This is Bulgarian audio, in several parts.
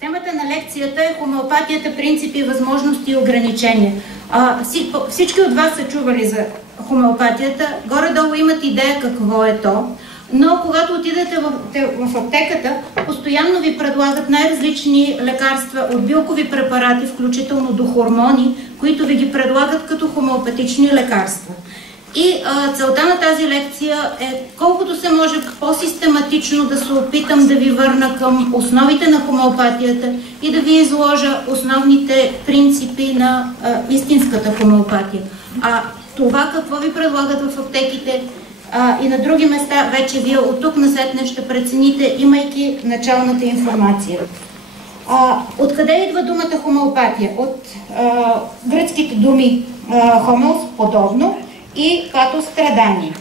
Темата на лекцията е хомеопатията, принципи, възможности и ограничения. Всички от вас са чували за хомеопатията, горе-долу имат идея какво е то, но когато отидете в аптеката, постоянно ви предлагат най-различни лекарства от билкови препарати, включително до хормони, които ви ги предлагат като хомеопатични лекарства. И целта на тази лекция е колкото се може по-систематично да се опитам да ви върна към основите на хомеопатията и да ви изложа основните принципи на истинската хомеопатия. Това какво ви предлагат в аптеките и на други места, вече вие от тук насетне ще прецените, имайки началната информация. Откъде идва думата хомеопатия? От гръцките думи хомеос, подобно, и патос, страдание.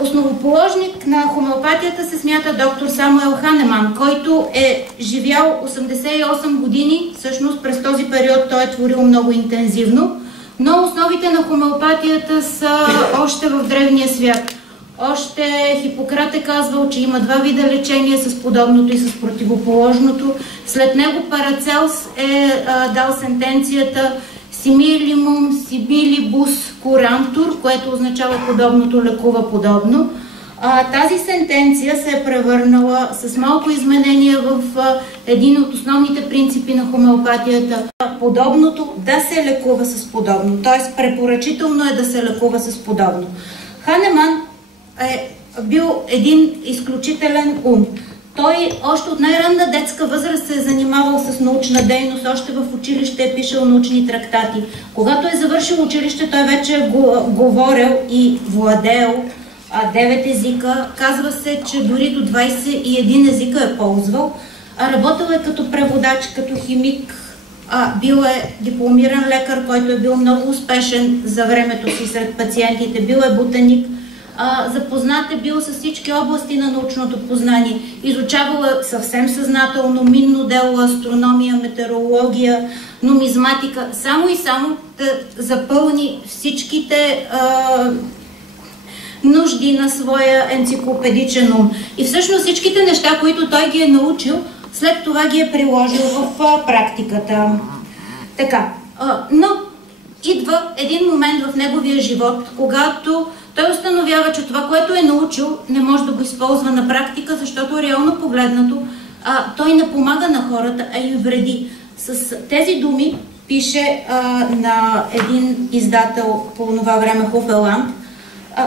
Основоположник на хомеопатията се смята доктор Самуел Ханеман, който е живял 88 години, всъщност през този период той е творил много интензивно, но основите на хомеопатията са още в древния свят. Още Хипократ е казвал, че има два вида лечение, с подобното и с противоположното. След него Парацелс е дал сентенцията Simillimum similibus curantur, което означава подобното лекува подобно. Тази сентенция се е превърнала с малко изменение в един от основните принципи на хомеопатията. Подобното да се лекува с подобно, т.е. препоръчително е да се лекува с подобно. Ханеман е бил един изключителен ум. Той още от най-ранна детска възраст се е занимавал с научна дейност, още в училище е пишел научни трактати. Когато е завършил училище, той вече е говорил и владеел 9 езика. Казва се, че дори до 21 езика е ползвал. Работил е като преводач, като химик, бил е дипломиран лекар, който е бил много успешен за времето си сред пациентите, бил е ботаник. Запознат е бил с всички области на научното познание. Изучавал е съвсем съзнателно минно дело, астрономия, метеорология, нумизматика, само и само да запълни всичките нужди на своя енциклопедичен ум. И всъщност всичките неща, които той ги е научил, след това ги е приложил в практиката. Така, но идва един момент в неговия живот, когато той установява, че това, което е научил, не може да го използва на практика, защото реално погледнато той не помага на хората, а им вреди. С тези думи пише на един издател по това време Хуфеланд.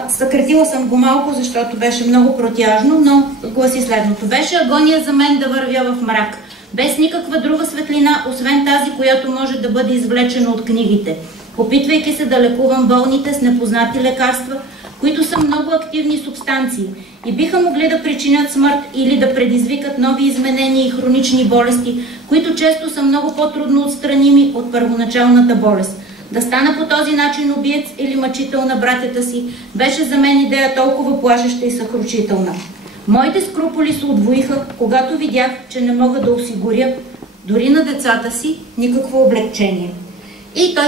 Съкратила съм го малко, защото беше много протяжно, но гласи следното. Беше агония за мен да вървя в мрак, без никаква друга светлина, освен тази, която може да бъде извлечена от книгите. Опитвайки се да лекувам болните с непознати лекарства, които са много активни субстанции и биха могли да причинят смърт или да предизвикат нови изменения и хронични болести, които често са много по-трудно отстраними от първоначалната болест. Да стана по този начин убиец или мъчител на братята си, беше за мен идея толкова плашеща и съкрушителна. Моите скруполи се удвоиха, когато видях, че не мога да осигуря дори на децата си никакво облегчение. И той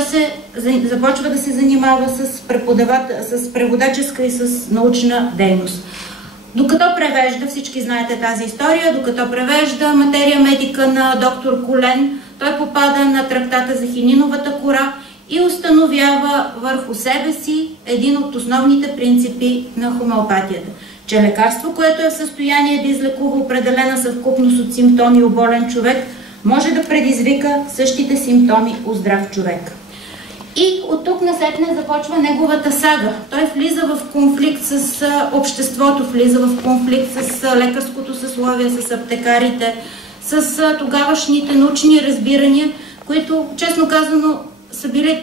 започва да се занимава с преводаческа и с научна дейност. Докато превежда, всички знаете тази история, докато превежда материя медика на доктор Колен, той попада на трактата за хининовата кора и установява върху себе си един от основните принципи на хомеопатията. Че лекарство, което е в състояние да излекува определена съвкупност от симптоми у болен човек, може да предизвика същите симптоми у здрав човек. И от тук насетне започва неговата сага. Той влиза в конфликт с обществото, влиза в конфликт с лекарското съсловие, с аптекарите, с тогавашните научни разбирания, които, честно казано, са били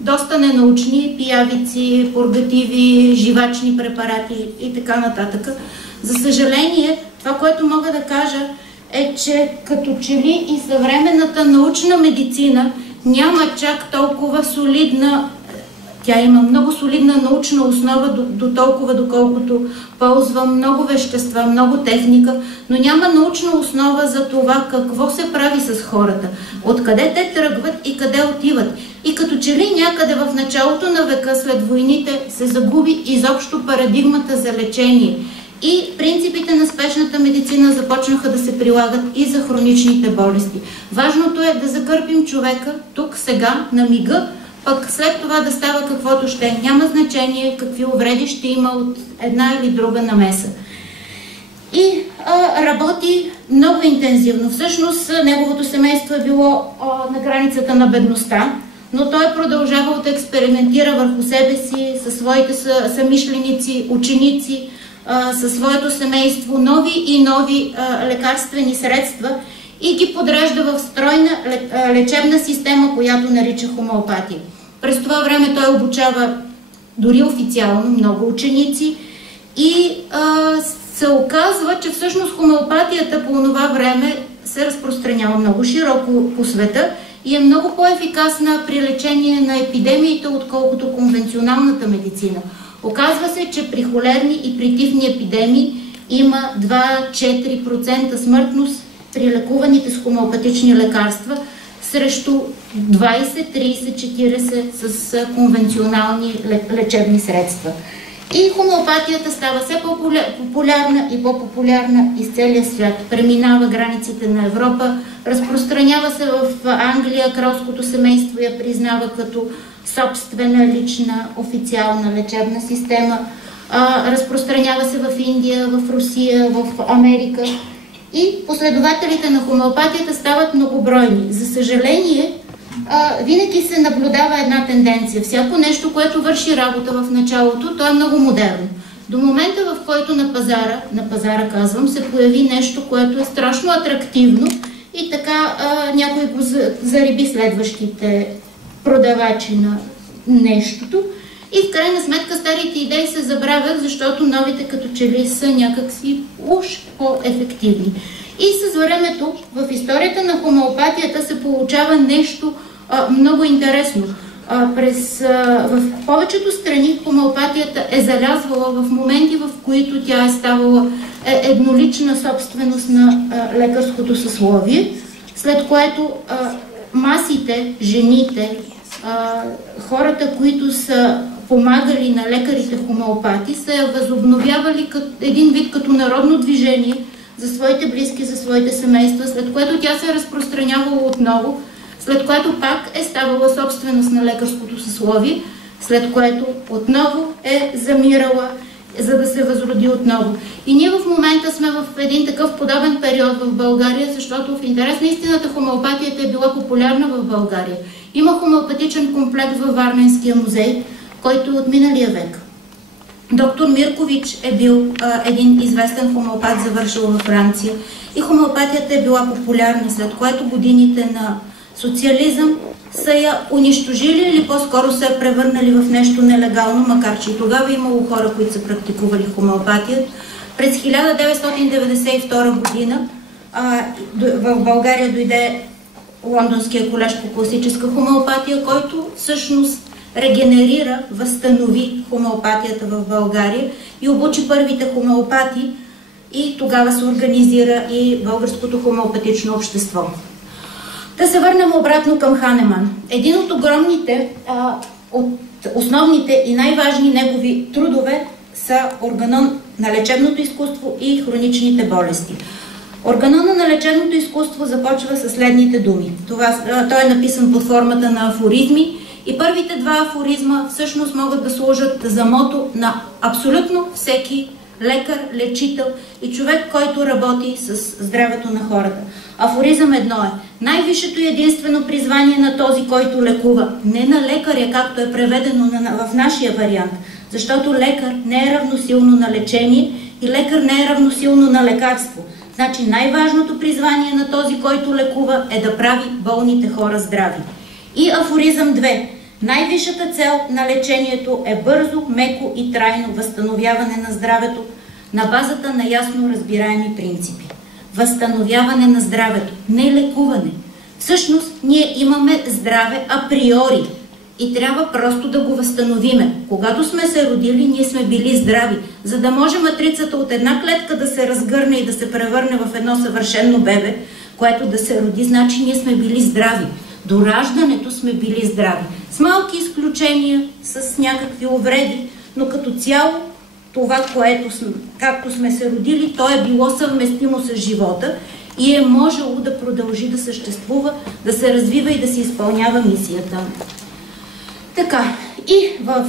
доста ненаучни, пиявици, пургативи, живачни препарати и така нататък. За съжаление, това, което мога да кажа, е, че като че ли и съвременната научна медицина няма чак толкова солидна, тя има много солидна научна основа до толкова, доколкото ползва много вещества, много техника, но няма научна основа за това какво се прави с хората, откъде те тръгват и къде отиват. И като че ли някъде в началото на века след войните се загуби изобщо парадигмата за лечение. И принципите на спешната медицина започнаха да се прилагат и за хроничните болести. Важното е да закърпим човека тук, сега, на мига, пък след това да става каквото ще. Няма значение какви увреди ще има от една или друга намеса. И работи много интензивно. Всъщност неговото семейство е било на границата на бедността, но той продължавал да експериментира върху себе си, със своите съмишленици, ученици, със своето семейство, нови и нови лекарствени средства и ги подрежда в стройна лечебна система, която нарича хомеопатия. През това време той обучава дори официално много ученици и се оказва, че всъщност хомеопатията по това време се разпространява много широко по света и е много по-ефикасна при лечение на епидемиите, отколкото конвенционалната медицина. Оказва се, че при холерни и при тифни епидемии има 2-4% смъртност при лекуваните с хомеопатични лекарства срещу 20-30-40% с конвенционални лечебни средства. И хомеопатията става все по-популярна и по-популярна из целия свят. Преминава границите на Европа, разпространява се в Англия, кралското семейство я признава като собствена, лична, официална лечебна система. Разпространява се в Индия, в Русия, в Америка. И последователите на хомеопатията стават многобройни. За съжаление, винаги се наблюдава една тенденция. Всяко нещо, което върши работа в началото, то е много модерно. До момента, в който на пазара казвам, се появи нещо, което е страшно атрактивно и така някой го зариби следващите продавачи на нещото. И в крайна сметка старите идеи се забравят, защото новите като че ли са някакси уж по-ефективни. И с времето в историята на хомеопатията се получава нещо много интересно. В повечето страни хомеопатията е залязвала в моменти, в които тя е ставала еднолична собственост на лекарското съсловие, след което масите, жените, хората, които са помагали на лекарите хомеопати, са я възобновявали един вид като народно движение за своите близки, за своите семейства, след което тя се е разпространявала отново, след което пак е ставала собственост на лекарското съсловие, след което отново е замирала, за да се възроди отново. И ние в момента сме в един такъв подобен период в България, защото в интерес на истината хомеопатията е била популярна в България. Има хомеопатичен комплекс във Варненския музей, който е от миналия век. Доктор Миркович е бил един известен хомеопат, завършил във Франция. И хомеопатията е била популярна, след което годините на социализъм са я унищожили или по-скоро са я превърнали в нещо нелегално, макар че и тогава имало хора, които са практикували хомеопатия. През 1992 година в България дойде Лондонския колеж по класическа хомеопатия, който всъщност регенерира, възстанови хомеопатията в България и обучи първите хомеопати и тогава се организира и Българското хомеопатично общество. Да се върнем обратно към Ханеман. Един от огромните, от основните и най-важни негови трудове са Органон на лечебното изкуство и хроничните болести. Органона на лечебното изкуство започва със следните думи. Той е написан под формата на афоризми и първите два афоризма всъщност могат да служат за мото на абсолютно всеки лекар, лечител и човек, който работи с здравето на хората. Афоризъм едно е: най-висшето и единствено призвание на този, който лекува, не на лекаря, както е преведено в нашия вариант, защото лекар не е равносилно на лечение и лекар не е равносилно на лекарство. Значи най-важното призвание на този, който лекува, е да прави болните хора здрави. И афоризъм 2. Най-висшата цел на лечението е бързо, меко и трайно възстановяване на здравето на базата на ясно разбираеми принципи. Възстановяване на здравето, не лекуване. Всъщност, ние имаме здраве априори и трябва просто да го възстановиме. Когато сме се родили, ние сме били здрави. За да може матрицата от една клетка да се разгърне и да се превърне в едно съвършено бебе, което да се роди, значи ние сме били здрави. До раждането сме били здрави. С малки изключения, с някакви увреди, но като цяло това, както сме се родили, то е било съвместимо с живота и е можело да продължи да съществува, да се развива и да се изпълнява мисията. Така, и в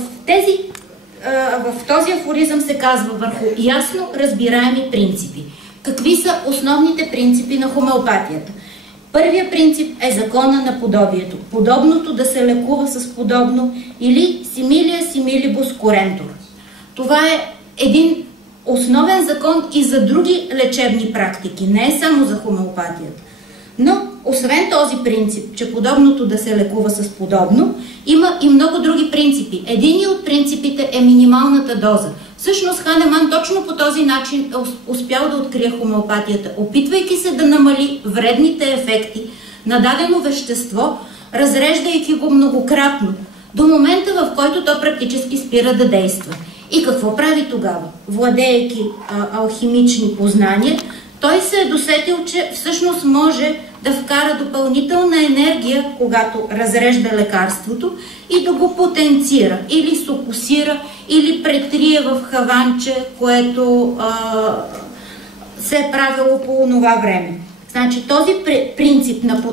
този афоризъм се казва върху ясно разбираеми принципи. Какви са основните принципи на хомеопатията? Първият принцип е закона на подобието. Подобното да се лекува с подобно или симилия симилибус курентур. Това е един основен закон и за други лечебни практики, не е само за хомеопатията. Но, освен този принцип, че подобното да се лекува с подобно, има и много други принципи. Един от принципите е минималната доза. Всъщност Ханеман точно по този начин е успял да открие хомеопатията, опитвайки се да намали вредните ефекти на дадено вещество, разреждайки го многократно, до момента, в който то практически спира да действа. И какво прави тогава? Владеейки алхимични познания, той се е досетил, че всъщност може да вкара допълнителна енергия, когато разрежда лекарството и да го потенцира, или сокусира, или претрие в хаванче, което се е правило по това време. Значи този принцип на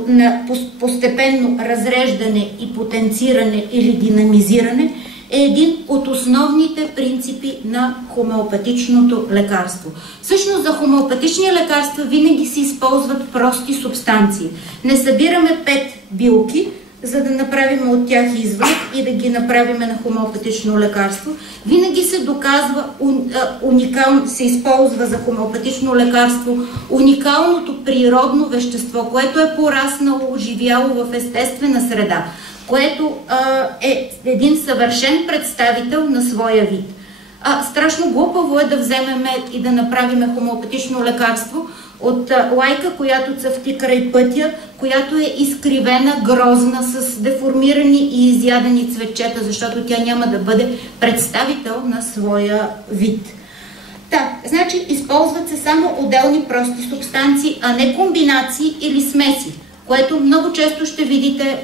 постепенно разреждане и потенциране или динамизиране е един от основните принципи на хомеопатичното лекарство. Всъщност за хомеопатични лекарства винаги се използват прости субстанции. Не събираме 5 билки, за да направим от тях извод и да ги направим на хомеопатично лекарство. Винаги се доказва, се използва за хомеопатично лекарство уникалното природно вещество, което е пораснало, оживяло в естествена среда, което е един съвършен представител на своя вид. Страшно глупаво е да вземем и да направим хомеопатично лекарство от лайка, която цъфти край пътя, която е изкривена, грозна, с деформирани и изядени цветчета, защото тя няма да бъде представител на своя вид. Значи използват се само отделни прости субстанции, а не комбинации или смеси, което много често ще видите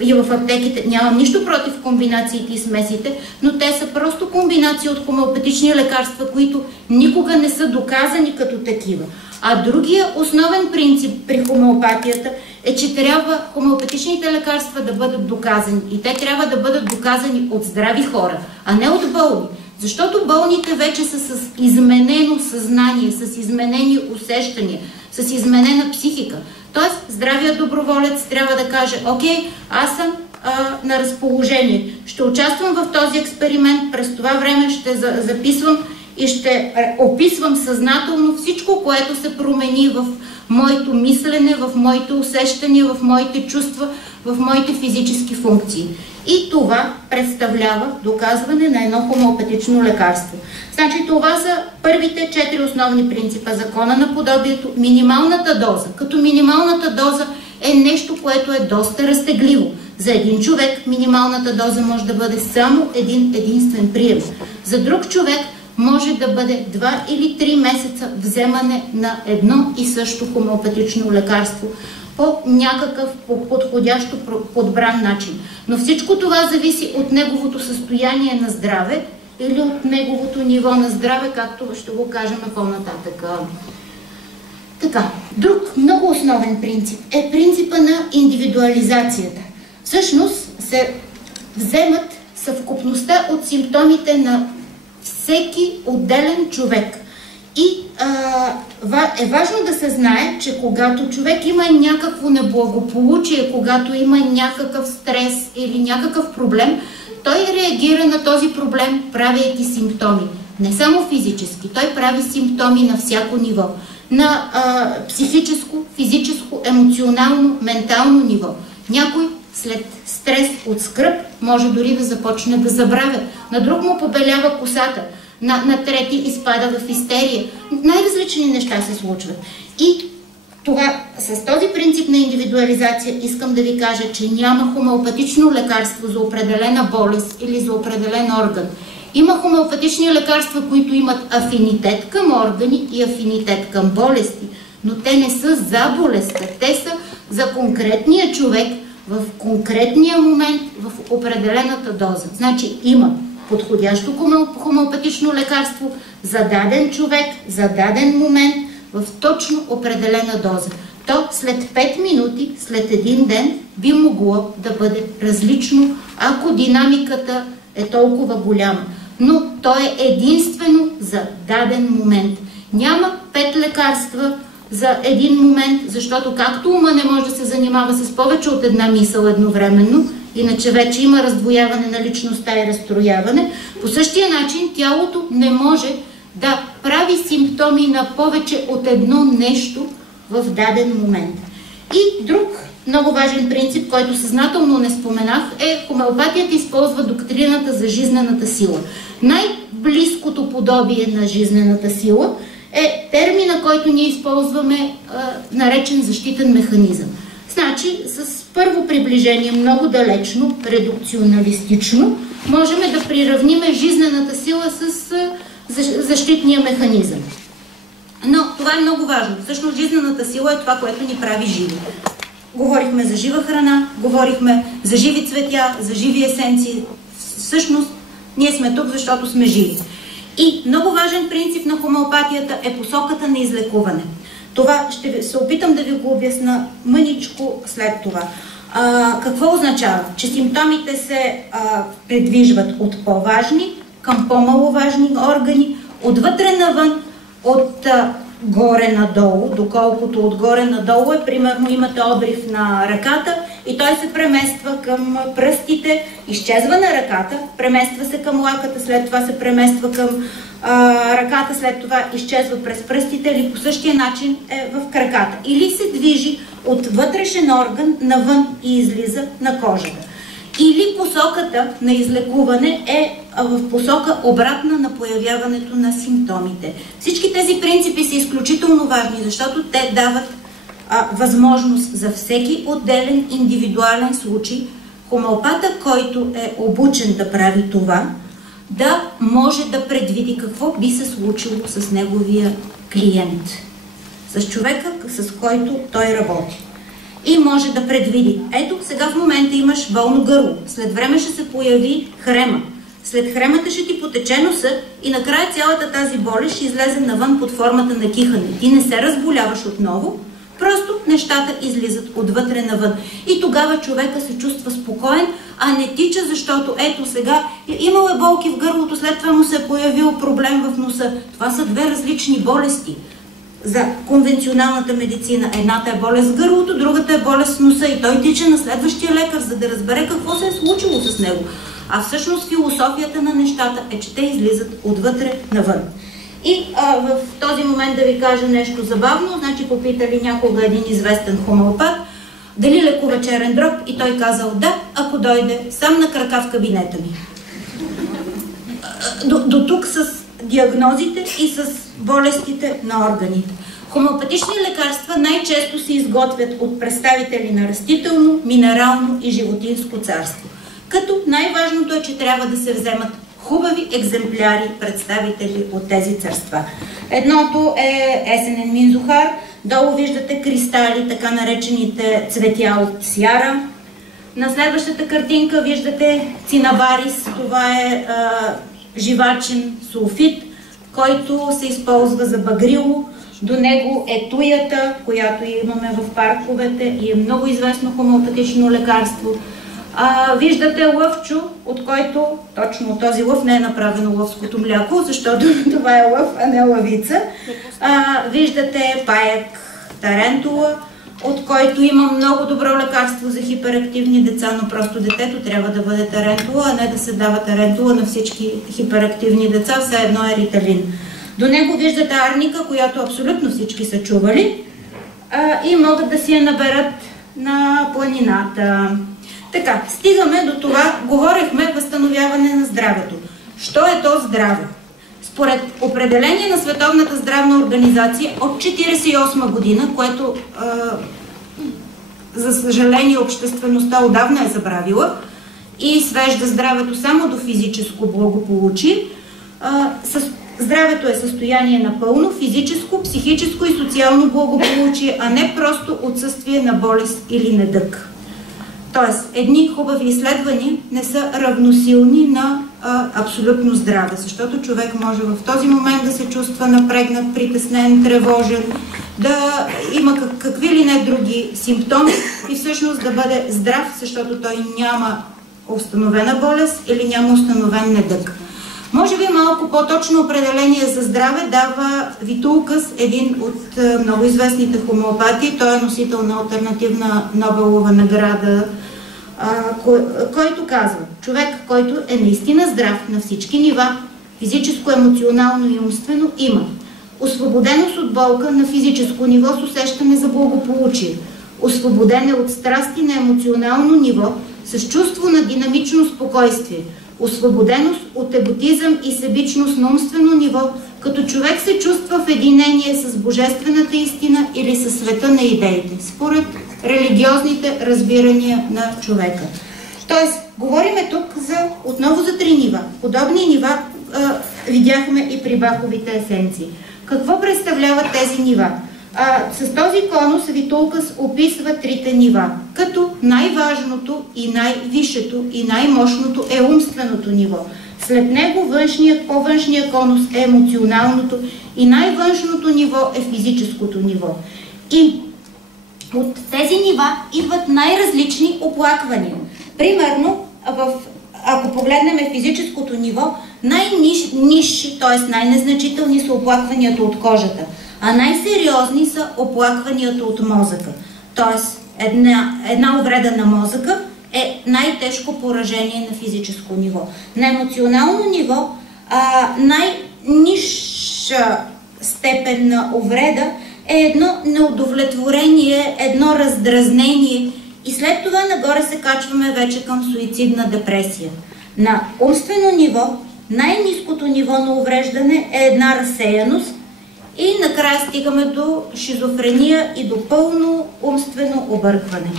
и в аптеките. Нямам нищо против комбинациите и смесите, но те са просто комбинации от хомеопатични лекарства, които никога не са доказани като такива. А другия основен принцип при хомеопатията е, че трябва хомеопатичните лекарства да бъдат доказани. И те трябва да бъдат доказани от здрави хора, а не от болни. Защото болните вече са с изменено съзнание, с изменени усещания, с изменена психика. Тоест, здравият доброволец трябва да каже: окей, аз съм на разположение, ще участвам в този експеримент, през това време ще записвам и ще описвам съзнателно всичко, което се промени в моето мислене, в моите усещания, в моите чувства, в моите физически функции. И това представлява доказване на едно хомеопатично лекарство. Значи това са първите 4 основни принципа. Закона на подобието, минималната доза. Като минималната доза е нещо, което е доста разтегливо. За един човек минималната доза може да бъде само един единствен прием. За друг човек може да бъде 2 или 3 месеца вземане на едно и също хомеопатично лекарство по някакъв подходящо подбран начин. Но всичко това зависи от неговото състояние на здраве или от неговото ниво на здраве, както ще го кажем по-нататък. Така, друг много основен принцип е принципа на индивидуализацията. Всъщност се вземат съвкупността от симптомите на всеки отделен човек. И е важно да се знае, че когато човек има някакво неблагополучие, когато има някакъв стрес или някакъв проблем, той реагира на този проблем, правейки симптоми. Не само физически, той прави симптоми на всяко ниво. На психическо, физическо, емоционално, ментално ниво. Някой след стрес от скръб може дори да започне да забравя. На друг му побелява косата. На трети изпада в истерия. Най-различни неща се случват. И това, с този принцип на индивидуализация искам да ви кажа, че няма хомеопатично лекарство за определена болест или за определен орган. Има хомеопатични лекарства, които имат афинитет към органи и афинитет към болести, но те не са за болестта. Те са за конкретния човек в конкретния момент в определената доза. Значи има подходящо хомеопатично лекарство за даден човек, за даден момент, в точно определена доза. То след 5 минути, след 1 ден би могло да бъде различно, ако динамиката е толкова голяма. Но то е единствено за даден момент. Няма 5 лекарства за един момент, защото както ума не може да се занимава с повече от една мисъл едновременно, иначе вече има раздвояване на личността и разстрояване, по същия начин тялото не може да прави симптоми на повече от едно нещо в даден момент. И друг много важен принцип, който съзнателно не споменах, е хомеопатията използва доктрината за жизнената сила. Най-близкото подобие на жизнената сила е термина, който ние използваме, наречен защитен механизъм. Значи, с първо приближение, много далечно, редукционалистично, можем да приравниме жизнената сила с защитния механизъм. Но това е много важно. Всъщност жизнената сила е това, което ни прави живи. Говорихме за жива храна, говорихме за живи цветя, за живи есенции. Всъщност, ние сме тук, защото сме живи. И много важен принцип на хомеопатията е посоката на излекуване. Това ще се опитам да ви го обясна мъничко след това. Какво означава? Че симптомите се предвижват от по-важни към по-маловажни органи, отвътре навън, от горе надолу, доколкото отгоре надолу е, примерно имате обрив на ръката и той се премества към пръстите, изчезва на ръката, премества се към лаката, след това се премества към ръката, след това изчезва през пръстите, или по същия начин е в краката. Или се движи от вътрешен орган навън и излиза на кожата. Или посоката на излекуване е в посока обратна на появяването на симптомите. Всички тези принципи са изключително важни, защото те дават възможност за всеки отделен индивидуален случай хомеопата, който е обучен да прави това, да може да предвиди какво би се случило с неговия клиент, с човека, с който той работи. И може да предвиди. Ето, сега в момента имаш болно гърло. След време ще се появи хрема. След хремата ще ти потече носа и накрая цялата тази болест ще излезе навън под формата на кихане. Ти не се разболяваш отново, просто нещата излизат отвътре навън. И тогава човека се чувства спокоен, а не тича, защото ето сега имал е болки в гърлото, след това му се е появил проблем в носа. Това са две различни болести. За конвенционалната медицина едната е болест в гърлото, другата е болест в носа и той тича на следващия лекар, за да разбере какво се е случило с него. А всъщност философията на нещата е, че те излизат отвътре навън. И в този момент да ви кажа нещо забавно, значи попитали някога един известен хомеопат дали лекува черен дроб и той казал да, ако дойде сам на крака в кабинета ми. До тук с диагнозите и с болестите на органите. Хомеопатични лекарства най-често се изготвят от представители на растително, минерално и животинско царство. Като най-важното е, че трябва да се вземат хубави екземпляри, представители от тези царства. Едното е есенен минзухар, долу виждате кристали, така наречените цветя от сяра. На следващата картинка виждате цинабарис, това е живачен сулфит, който се използва за багрило. До него е туята, която имаме в парковете и е много известно хомеопатично лекарство. Виждате лъвчо, от който точно този лъв не е направено лъвското мляко, защото това е лъв, а не лъвица. Виждате паек тарентула, от който има много добро лекарство за хиперактивни деца, но просто детето трябва да бъде тарентула, а не да се дава тарентула на всички хиперактивни деца, все едно е риталин. До него виждате арника, която абсолютно всички са чували и могат да си я наберат на планината. Така, стигаме до това, говорихме възстановяване на здравето. Що е то здраве? Според определение на Световната здравна организация от 1948 година, което за съжаление обществеността отдавна е забравила и свежда здравето само до физическо благополучие, здравето е състояние на пълно физическо, психическо и социално благополучие, а не просто отсъствие на болест или недъг. Тоест, едни хубави изследвания не са равносилни на абсолютно здраве, защото човек може в този момент да се чувства напрегнат, притеснен, тревожен, да има какви ли не други симптоми и всъщност да бъде здрав, защото той няма установена болест или няма установен недъг. Може би малко по-точно определение за здраве дава Витулкас, един от много известните хомеопати. Той е носител на алтернативна Нобелова награда, който казва: човек, който е наистина здрав на всички нива, физическо, емоционално и умствено, има освободеност от болка на физическо ниво с усещане за благополучие, освободен е от страсти на емоционално ниво с чувство на динамично спокойствие, освободеност от еготизъм и себичност на умствено ниво, като човек се чувства в единение с божествената истина или със света на идеите, според религиозните разбирания на човека. Тоест, говориме тук отново за 3 нива. Подобни нива видяхме и при Баховите есенции. Какво представляват тези нива? С този конус Витулкас описва 3 нива, като най-важното и най-висшето и най-мощното е умственото ниво. След него по-външният конус е емоционалното и най-външното ниво е физическото ниво. И от тези нива идват най-различни оплаквания. Примерно, ако погледнем физическото ниво, най-нисши, т.е. най-незначителни са оплакванията от кожата, а най-сериозни са оплакванията от мозъка. Тоест, една увреда на мозъка е най-тежко поражение на физическо ниво. На емоционално ниво най-нисша степен на увреда е едно неудовлетворение, едно раздразнение и след това нагоре се качваме вече към суицидна депресия. На умствено ниво най-ниското ниво на увреждане е една разсеяност и накрая стигаме до шизофрения и до пълно умствено объркване.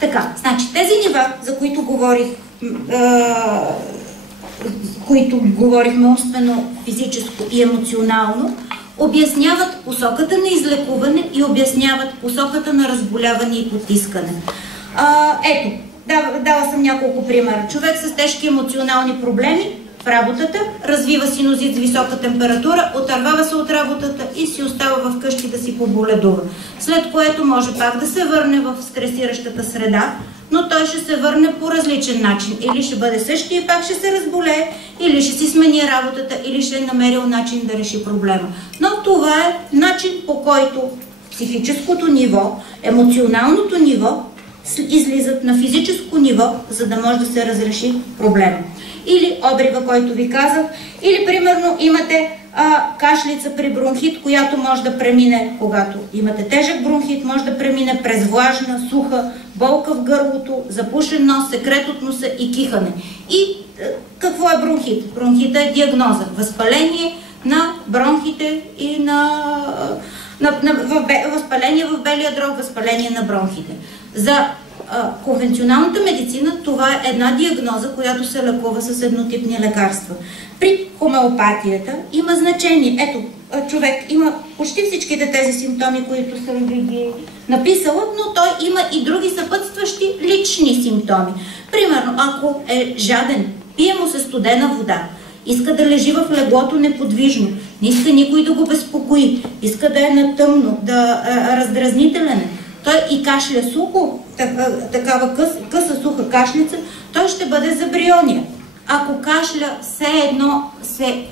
Така, значи тези нива, за които говорихме умствено, физическо и емоционално, обясняват посоката на излекуване и обясняват посоката на разболяване и потискане. Ето, дала съм няколко примера. Човек с тежки емоционални проблеми в работата, развива синузит с висока температура, отървава се от работата и си остава вкъщи да си поболедува. След което може пак да се върне в стресиращата среда, но той ще се върне по различен начин. Или ще бъде същия и пак ще се разболее, или ще си смени работата, или ще е намерил начин да реши проблема. Но това е начин, по който психическото ниво, емоционалното ниво излизат на физическо ниво, за да може да се разреши проблема. Или обрива, който ви казах, или примерно имате кашлица при бронхит, която може да премине, когато имате тежък бронхит, може да премине през влажна, суха, болка в гърлото, запушен нос, секрет от носа и кихане. И какво е бронхит? Бронхита е диагноза. Възпаление на бронхите и възпаление в белия дроб, възпаление на бронхите. За конвенционалната медицина това е една диагноза, която се лекува с еднотипни лекарства. При хомеопатията има значение. Ето, човек има почти всичките тези симптоми, които съм ви написала, но той има и други съпътстващи лични симптоми. Примерно, ако е жаден, пие му се студена вода, иска да лежи в леглото неподвижно, не иска никой да го безпокои, иска да е на тъмно, да е раздразнителен, той и кашля сухо, такава къса суха кашлица, той ще бъде забриония. Ако кашля все едно се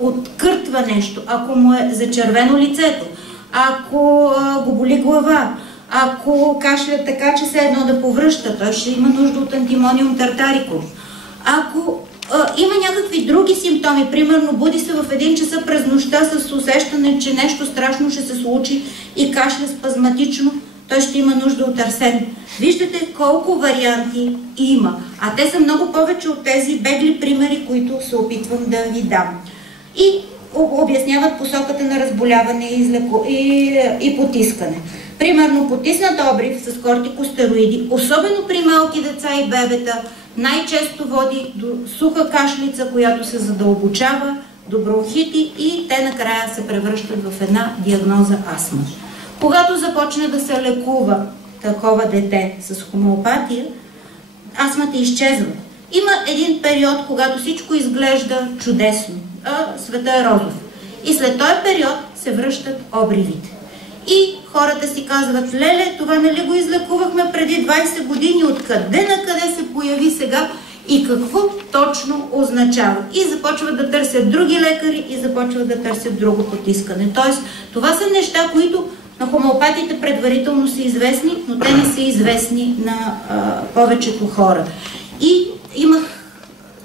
откъртва нещо, ако му е зачервено лицето, ако го боли глава, ако кашля така, че все едно да повръща, той ще има нужда от антимониум тартарикум. Ако има някакви други симптоми, примерно буди се в 1 часа през нощта с усещане, че нещо страшно ще се случи и кашля спазматично, той ще има нужда от арсен. Виждате колко варианти има, а те са много повече от тези бегли примери, които се опитвам да ви дам. И обясняват посоката на разболяване и потискане. Примерно потиснат обрив с кортикостероиди, особено при малки деца и бебета, най-често води до суха кашлица, която се задълбочава, до бронхити и те накрая се превръщат в една диагноза астма. Когато започне да се лекува такова дете с хомеопатия, астмата изчезва. Има един период, когато всичко изглежда чудесно, света е розов. И след този период се връщат обривите. И хората си казват: леле, това нали го излекувахме преди 20 години, откъде на къде се появи сега и какво точно означава. И започват да търсят други лекари и започват да търсят друго потискане. Тоест, това са неща, които на хомеопатите предварително са известни, но те не са известни на повечето хора. И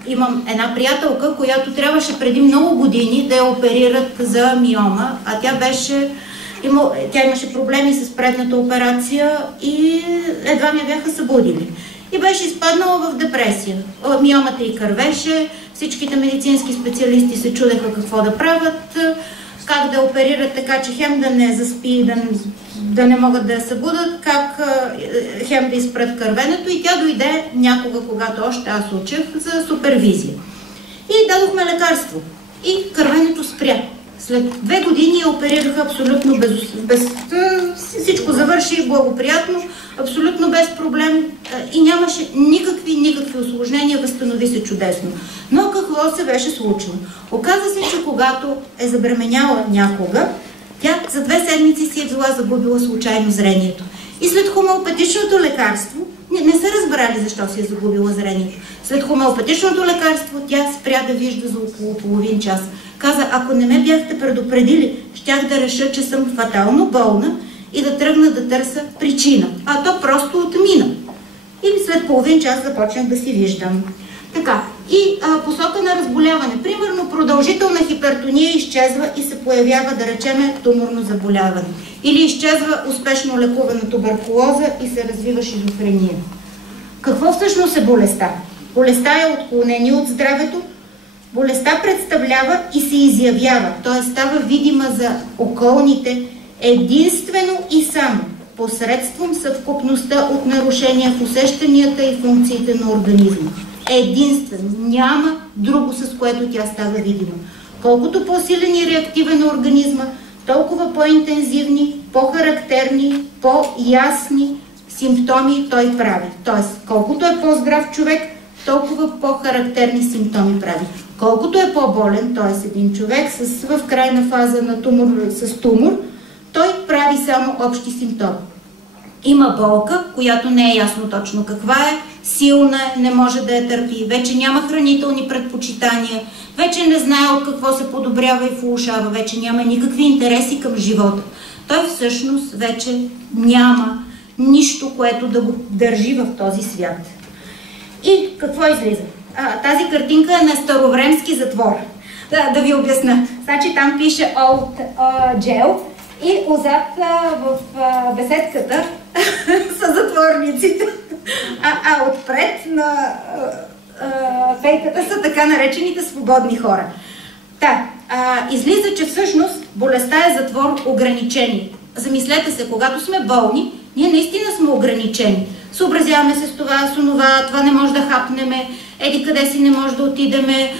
имам една приятелка, която трябваше преди много години да я оперират за миома, а тя имаше проблеми с предната операция и едва ме бяха събудили. И беше изпаднала в депресия. Миомата й кървеше, всичките медицински специалисти се чудеха какво да правят, как да оперират така, че хем да не заспи, да не могат да я събудат, как хем да изпрат кървенето, и тя дойде някога, когато още аз учих, за супервизия. И дадохме лекарство. И кървенето спря. След 2 години я оперираха абсолютно всичко завърши благоприятно, абсолютно без проблем и нямаше никакви усложнения, възстанови се чудесно. Но какво се беше случило? Оказа се, че когато е забременяла някога, тя за 2 седмици си е била загубила случайно зрението. И след хомеопатичното лекарство, не са разбрали защо си е загубила зрението. След хомеопатичното лекарство тя спря да вижда за около половин час. Каза: ако не ме бяхте предупредили, щях да реша, че съм фатално болна и да тръгна да търся причина. А то просто отмина. И след половин час започнах да си виждам. Така, и посока на разболяване. Примерно продължителна хипертония изчезва и се появява, да речеме, туморно заболяване. Или изчезва успешно лекувана туберкулоза и се развива шизофрения. Какво всъщност е болестта? Болестта е отклонение от здравето. Болестта представлява и се изявява, т.е. става видима за околните единствено и само посредством съвкупността от нарушения в усещанията и функциите на организма. Единствено. Няма друго, с което тя става видима. Колкото по-силен и реактивен е организма, толкова по-интензивни, по-характерни, по-ясни симптоми той прави. Тоест, колкото е по-здрав човек, толкова по-характерни симптоми прави. Колкото е по-болен, т.е. един човек в крайна фаза на с тумор, той прави само общи симптоми. Има болка, която не е ясно точно каква е, силна е, не може да я търпи, вече няма хранителни предпочитания, вече не знае от какво се подобрява и влошава, вече няма никакви интереси към живота. Той всъщност вече няма нищо, което да го държи в този свят. И какво излиза? Тази картинка е на старовремски затвор. Да ви обясна. Значи там пише Old Jail и отзад в беседката са затворниците. Отпред на фейката са така наречените свободни хора. Излиза, че всъщност болестта е затвор ограничени. Замислете се, когато сме болни, ние наистина сме ограничени. Съобразяваме се с това, с онова, това не може да хапнеме, еди къде си не може да отидеме,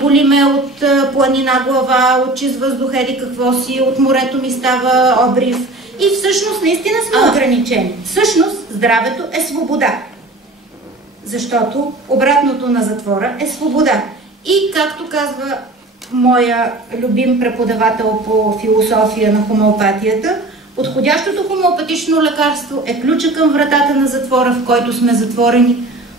болиме от планина глава, от чист въздух, еди какво си, от морето ми става обрив. И всъщност наистина сме ограничени. Всъщност здравето е свобода. Защото обратното на затвора е свобода. И както казва моя любим преподавател по философия на хомеопатията, подходящото хомеопатично лекарство е ключа към вратата на затвора, в който сме затворени,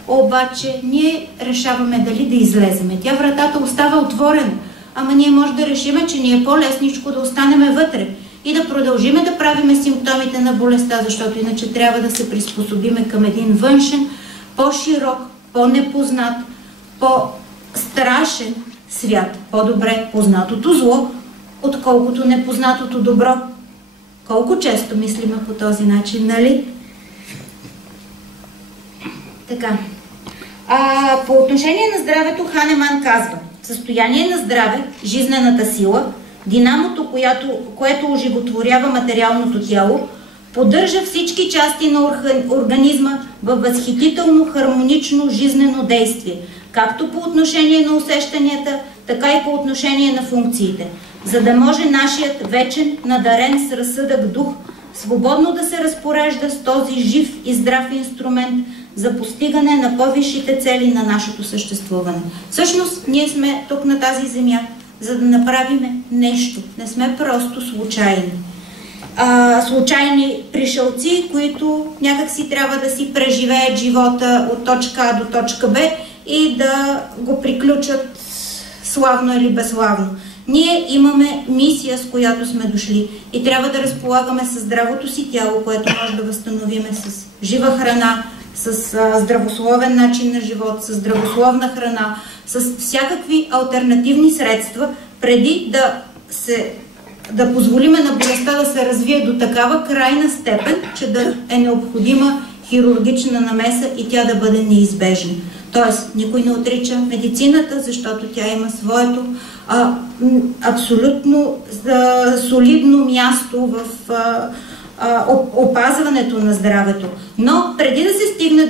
обаче ние решаваме дали да излеземе. Тя вратата остава отворена, ама ние може да решиме, че ни е по-лесничко да останеме вътре и да продължиме да правиме симптомите на болестта, защото иначе трябва да се приспособиме към един външен, по-широк, по-непознат, по-страшен свят. По-добре познатото зло, отколкото непознатото добро. Колко често мислиме по този начин, нали? Така. По отношение на здравето Ханеман казва: състояние на здраве, жизнената сила, динамото, което оживотворява материалното тяло, поддържа всички части на организма във възхитително хармонично жизнено действие, както по отношение на усещанията, така и по отношение на функциите, за да може нашият вечен, надарен с разсъдък дух свободно да се разпорежда с този жив и здрав инструмент за постигане на по-висшите цели на нашето съществуване. Всъщност, ние сме тук на тази земя, за да направим нещо. Не сме просто случайни. Случайни пришълци, които някак си трябва да си преживеят живота от точка А до точка Б и да го приключат славно или безславно. Ние имаме мисия, с която сме дошли и трябва да разполагаме с здравото си тяло, което може да възстановиме с жива храна, с здравословен начин на живот, с здравословна храна, с всякакви алтернативни средства, преди да позволиме на болестта да се развие до такава крайна степен, че да е необходима хирургична намеса и тя да бъде неизбежна. Тоест, никой не отрича медицината, защото тя има своето абсолютно солидно място в опазването на здравето. Но преди да се стигне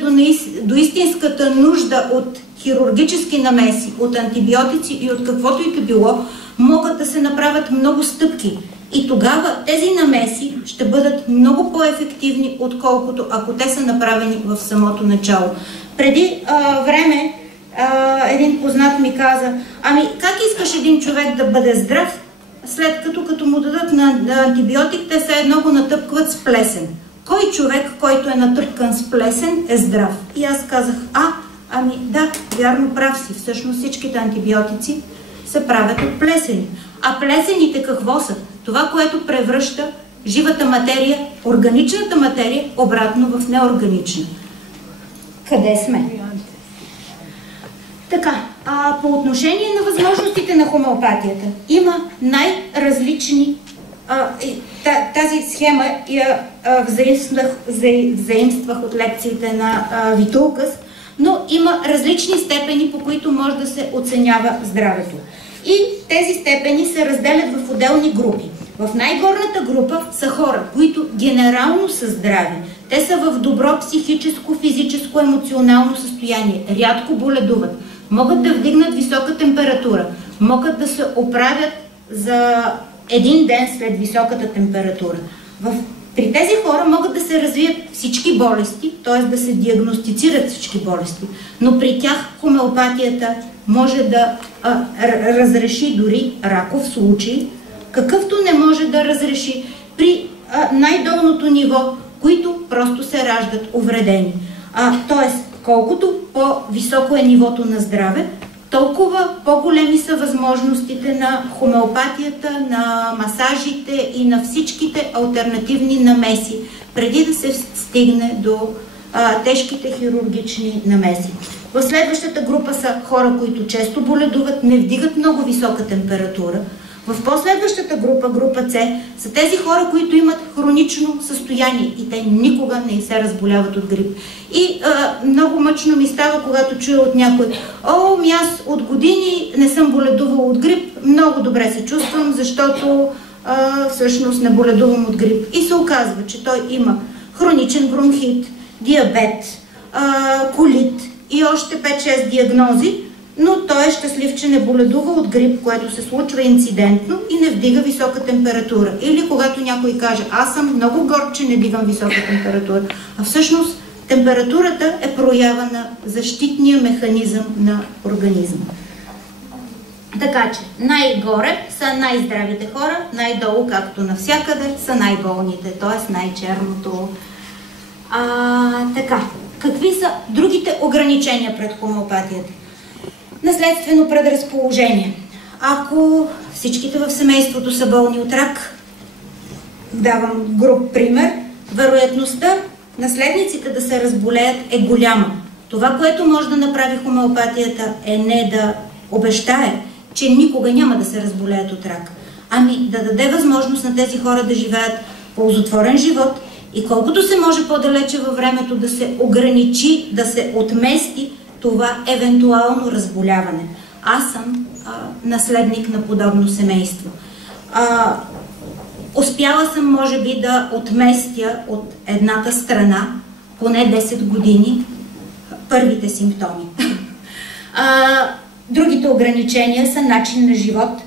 до истинската нужда от хирургически намеси, от антибиотици и от каквото и да било, могат да се направят много стъпки. И тогава тези намеси ще бъдат много по-ефективни, отколкото ако те са направени в самото начало. Преди време един познат ми каза: ами как искаш един човек да бъде здрав, след като му дадат на антибиотик, те се едно го натъпкват с плесен. Кой човек, който е натъпкан с плесен, е здрав? И аз казах: ами да, вярно, прав си. Всъщност всичките антибиотици се правят от плесени. А плесените какво са? Това, което превръща живата материя, органичната материя, обратно в неорганична. Къде сме? Така, по отношение на възможностите на хомеопатията, има най-различни... Тази схема я заимствах от лекциите на Витулкас, но има различни степени, по които може да се оценява здравето. И тези степени се разделят в отделни групи. В най-горната група са хора, които генерално са здрави. Те са в добро психическо, физическо, емоционално състояние, рядко боледуват, могат да вдигнат висока температура, могат да се оправят за един ден след високата температура. При тези хора могат да се развият всички болести, т.е. да се диагностицират всички болести, но при тях хомеопатията може да разреши дори раков случай, какъвто не може да разреши при най-долното ниво, които просто се раждат увредени. Тоест, колкото по-високо е нивото на здраве, толкова по-големи са възможностите на хомеопатията, на масажите и на всичките алтернативни намеси, преди да се стигне до тежките хирургични намеси. В следващата група са хора, които често боледуват, не вдигат много висока температура. В последващата група, група С, са тези хора, които имат хронично състояние и те никога не се разболяват от грип. И много мъчно ми става, когато чуя от някой: аз от години не съм боледувал от грип, много добре се чувствам, защото всъщност не боледувам от грип. И се оказва, че той има хроничен бронхит, диабет, колит и още 5-6 диагнози, но той е щастлив, че не боледува от грип, което се случва инцидентно и не вдига висока температура. Или когато някой каже: аз съм много горд, че не дигам висока температура. А всъщност температурата е проява на защитния механизъм на организма. Така че най-горе са най-здравите хора, най-долу, както навсякъде, са най-болните, т.е. най-черното. Така, какви са другите ограничения пред хомеопатията? Наследствено предразположение. Ако всичките в семейството са болни от рак, давам груб пример, вероятността наследниците да се разболеят е голяма. Това, което може да направи хомеопатията, е не да обещае, че никога няма да се разболеят от рак, ами да даде възможност на тези хора да живеят ползотворен живот и колкото се може по-далече във времето да се ограничи, да се отмести това евентуално разболяване. Аз съм наследник на подобно семейство. Успяла съм, може би, да отместя от едната страна поне 10 години първите симптоми. Другите ограничения са начин на живот,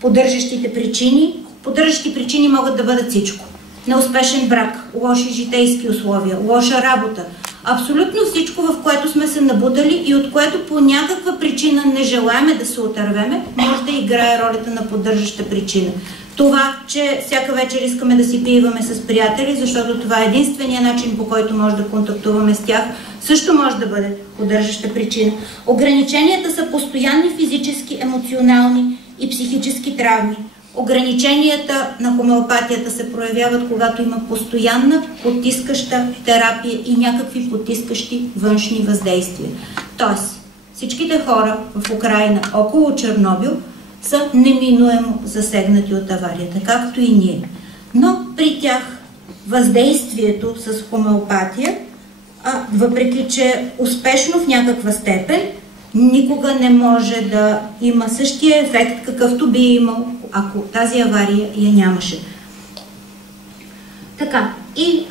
поддържащите причини. Поддържащи причини могат да бъдат всичко. Неуспешен брак, лоши житейски условия, лоша работа, Абсолютно всичко, в което сме се набутали и от което по някаква причина не желаеме да се отървеме, може да играе ролята на поддържаща причина. Това, че всяка вечер искаме да си пиваме с приятели, защото това е единствения начин, по който може да контактуваме с тях, също може да бъде поддържаща причина. Ограниченията са постоянни физически, емоционални и психически травми. Ограниченията на хомеопатията се проявяват, когато има постоянна потискаща терапия и някакви потискащи външни въздействия. Тоест, всичките хора в Украйна около Чернобил са неминуемо засегнати от аварията, както и ние. Но при тях въздействието с хомеопатия, въпреки че успешно в някаква степен, никога не може да има същия ефект, какъвто би имал, ако тази авария я нямаше. Така, и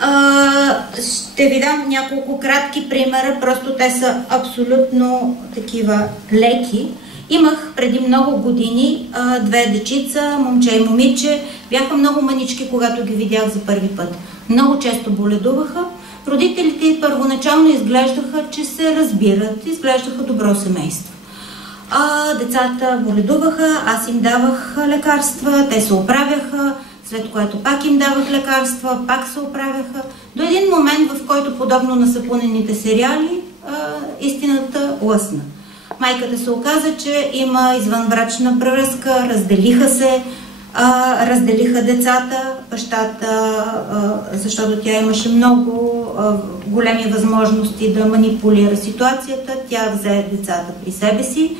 ще ви дам няколко кратки примера, просто те са абсолютно такива леки. Имах преди много години две дечица, момче и момиче, бяха много манички, когато ги видях за първи път. Много често боледуваха. Родителите първоначално изглеждаха, че се разбират, изглеждаха добро семейство. Децата боледуваха, аз им давах лекарства, те се оправяха, след което пак им давах лекарства, пак се оправяха. До един момент, в който, подобно на сапунените сериали, истината лъсна. Майката се оказа, че има извънбрачна превръзка, разделиха се, разделиха децата, бащата, защото тя имаше много големи възможности да манипулира ситуацията, тя взе децата при себе си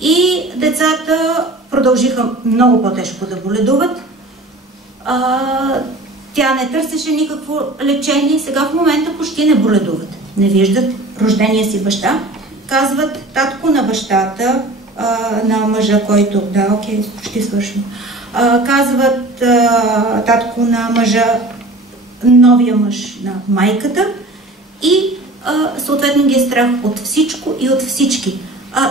и децата продължиха много по-тежко да боледуват. Тя не търсеше никакво лечение, сега в момента почти не боледуват. Не виждат рождения си баща. Казват татко на бащата, на мъжа, който... Да, окей, почти свършвам. Казват татко на мъжа, новия мъж на майката и съответно ги е страх от всичко и от всички.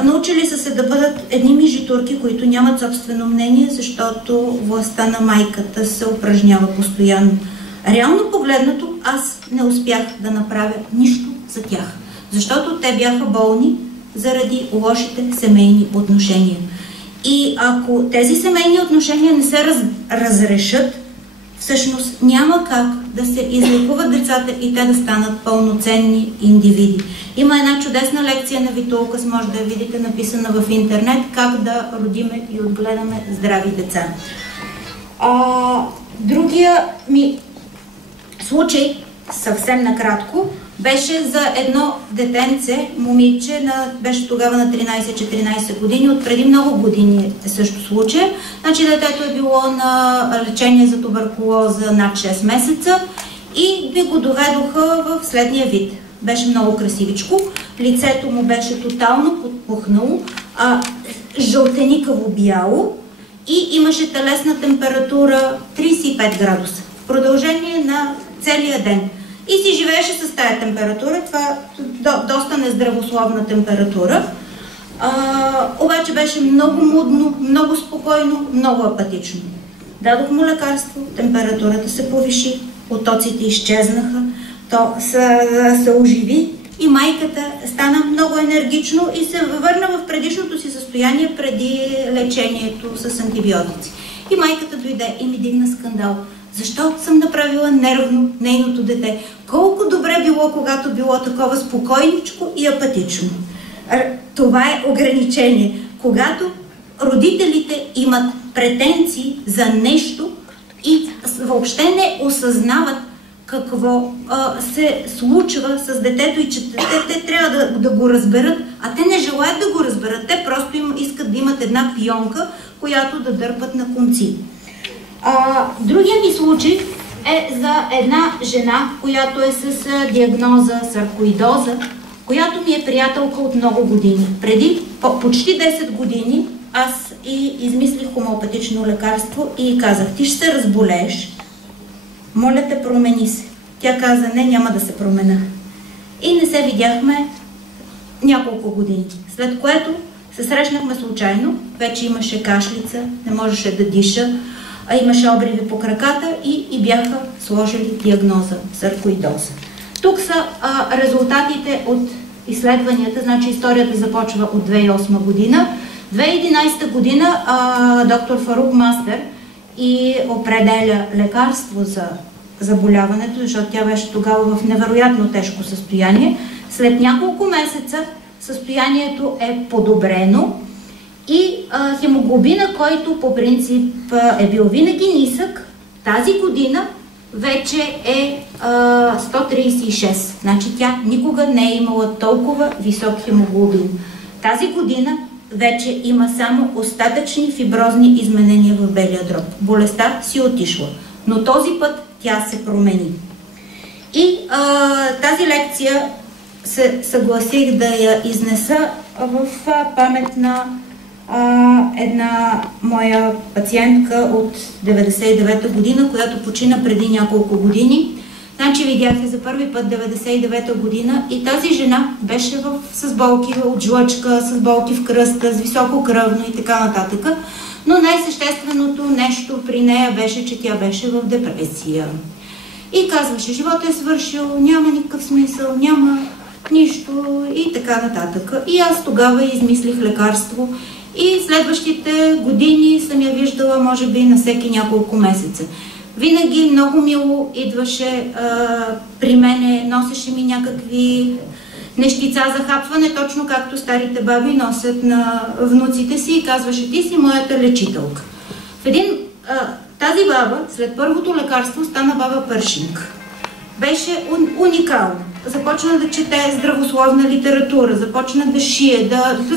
Научили са се да бъдат едни мижитурки, които нямат собствено мнение, защото властта на майката се упражнява постоянно. Реално погледнато, аз не успях да направя нищо за тях, защото те бяха болни заради лошите семейни отношения. И ако тези семейни отношения не се разрешат, всъщност няма как да се излекуват децата и те да станат пълноценни индивиди. Има една чудесна лекция на Вито Лукас, може да я видите, написана в интернет, как да родиме и отгледаме здрави деца. Другия ми случай, съвсем накратко, беше за едно детенце, момиче, беше тогава на 13-14 години, от преди много години е също случай. Значи детето е било на лечение за туберкулоза над 6 месеца и ми го доведоха в следния вид. Беше много красивичко, лицето му беше тотално подпухнало, жълтеникаво бяло и имаше телесна температура 35 градуса в продължение на целия ден. И си живееше с тая температура, това доста нездравословна температура. Обаче беше много мудно, много спокойно, много апатично. Дадох му лекарство, температурата се повиши, потоците изчезнаха, то се оживи и майката стана много енергично и се върна в предишното си състояние преди лечението с антибиотици. И майката дойде и ми дигна скандал. Защо съм направила нервно нейното дете? Колко добре било, когато било такова спокойничко и апатично. Това е ограничение. Когато родителите имат претенции за нещо и въобще не осъзнават какво се случва с детето и че те трябва да го разберат, а те не желаят да го разберат. Те просто искат да имат една пионка, която да дърпат на конци. Другия ми случай е за една жена, която е с диагноза саркоидоза, която ми е приятелка от много години. Преди почти 10 години аз измислих хомеопатично лекарство и казах: ти ще се разболееш, моля те, промени се. Тя каза: не, няма да се променя. И не се видяхме няколко години. След което се срещнахме случайно, вече имаше кашлица, не можеше да диша, имаше обриви по краката и бяха сложили диагноза саркоидоза. Тук са резултатите от изследванията, значи историята започва от 2008 година. 2011 година доктор Фарук Мастер и определя лекарство за заболяването, защото тя беше тогава в невероятно тежко състояние. След няколко месеца състоянието е подобрено и хемоглобина, който по принцип е бил винаги нисък, тази година вече е 136. Значи тя никога не е имала толкова висок хемоглобин. Тази година вече има само остатъчни фиброзни изменения в белия дроб. Болестта си отишла, но този път тя се промени. И тази лекция се съгласих да я изнеса в памет на една моя пациентка от 99-та година, която почина преди няколко години. Значи видяхте за първи път 99-та година и тази жена беше с болки от жлъчка, с болки в кръста, с високо кръвно и така нататък. Но най-същественото нещо при нея беше, че тя беше в депресия. И казваше, живота е свършил, няма никакъв смисъл, няма нищо и така нататък. И аз тогава измислих лекарство и следващите години съм я виждала, може би, на всеки няколко месеца. Винаги много мило идваше при мене, носеше ми някакви нещица за хапване, точно както старите баби носят на внуците си и казваше, ти си моята лечителка. Тази баба, след първото лекарство, стана баба Пършинг. Беше уникална. Започна да чете здравословна литература, започна да шие,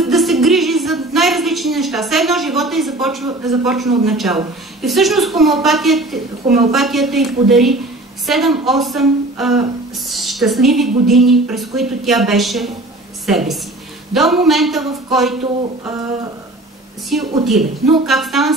да се грижи за най-различни неща. Все едно живота й започна от начало. И всъщност хомеопатията й подари 7-8 щастливи години, през които тя беше себе си. До момента, в който си отиде. Но как стана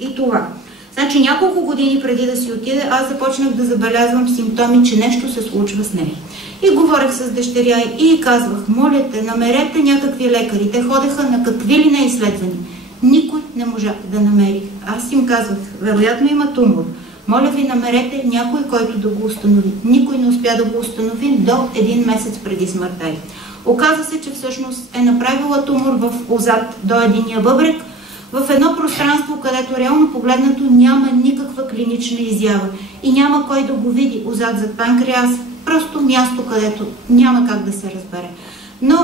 и това? Значи няколко години преди да си отиде, аз започнах да забелязвам симптоми, че нещо се случва с нея. И говорех с дъщеря и казвах, моля те, намерете някакви лекари. Те ходеха на какви ли не изследвания. Никой не можа да намери. Аз им казвах, вероятно има тумор. Моля ви, намерете някой, който да го установи. Никой не успя да го установи до един месец преди смъртта й. Оказа се, че всъщност е направила тумор в отзад до единия бъбрек, в едно пространство, където реално погледнато няма никаква клинична изява и няма кой да го види отзад зад панкреас, просто място, където няма как да се разбере. Но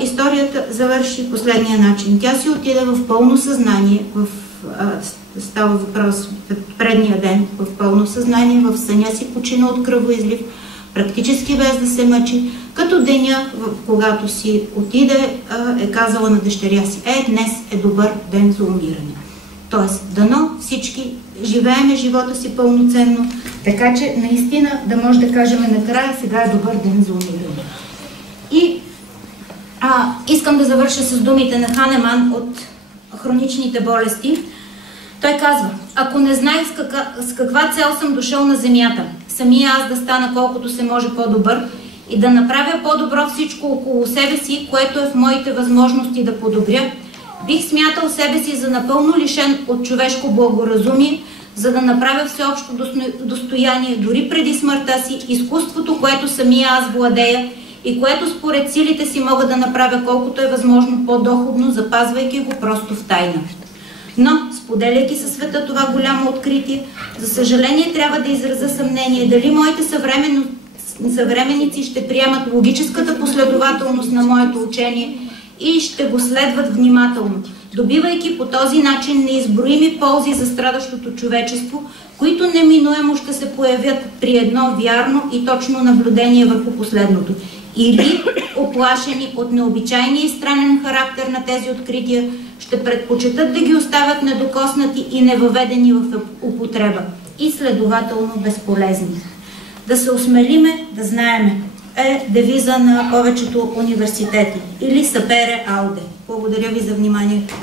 историята завърши последния начин. Тя си отиде в пълно съзнание, става въпрос предния ден, в пълно съзнание, в съня си почина от кръвоизлив, практически без да се мъчи, като деня, когато си отиде, е казала на дъщеря си, днес е добър ден за умиране. Тоест, дано всички живееме живота си пълноценно, така че наистина да може да кажем накрая, сега е добър ден за умиране. И искам да завърша с думите на Ханеман от хроничните болести. Той казва, ако не знаех с каква цел съм дошъл на земята, самия аз да стана колкото се може по-добър и да направя по-добро всичко около себе си, което е в моите възможности да подобря, бих смятал себе си за напълно лишен от човешко благоразумие, за да направя всеобщо достояние дори преди смъртта си, изкуството, което самия аз владея и което според силите си мога да направя колкото е възможно по-доходно, запазвайки го просто в тайна. Но, споделяйки със света това голямо откритие, за съжаление трябва да изразя съмнение дали моите съвременници ще приемат логическата последователност на моето учение и ще го следват внимателно, добивайки по този начин неизброими ползи за страдащото човечество, които неминуемо ще се появят при едно вярно и точно наблюдение върху последното. Или, оплашени от необичайния и странен характер на тези открития, ще предпочитат да ги оставят недокоснати и невъведени в употреба и следователно безполезни. Да се осмелиме, да знаеме е девиза на повечето университети или сапере ауде. Благодаря ви за вниманието.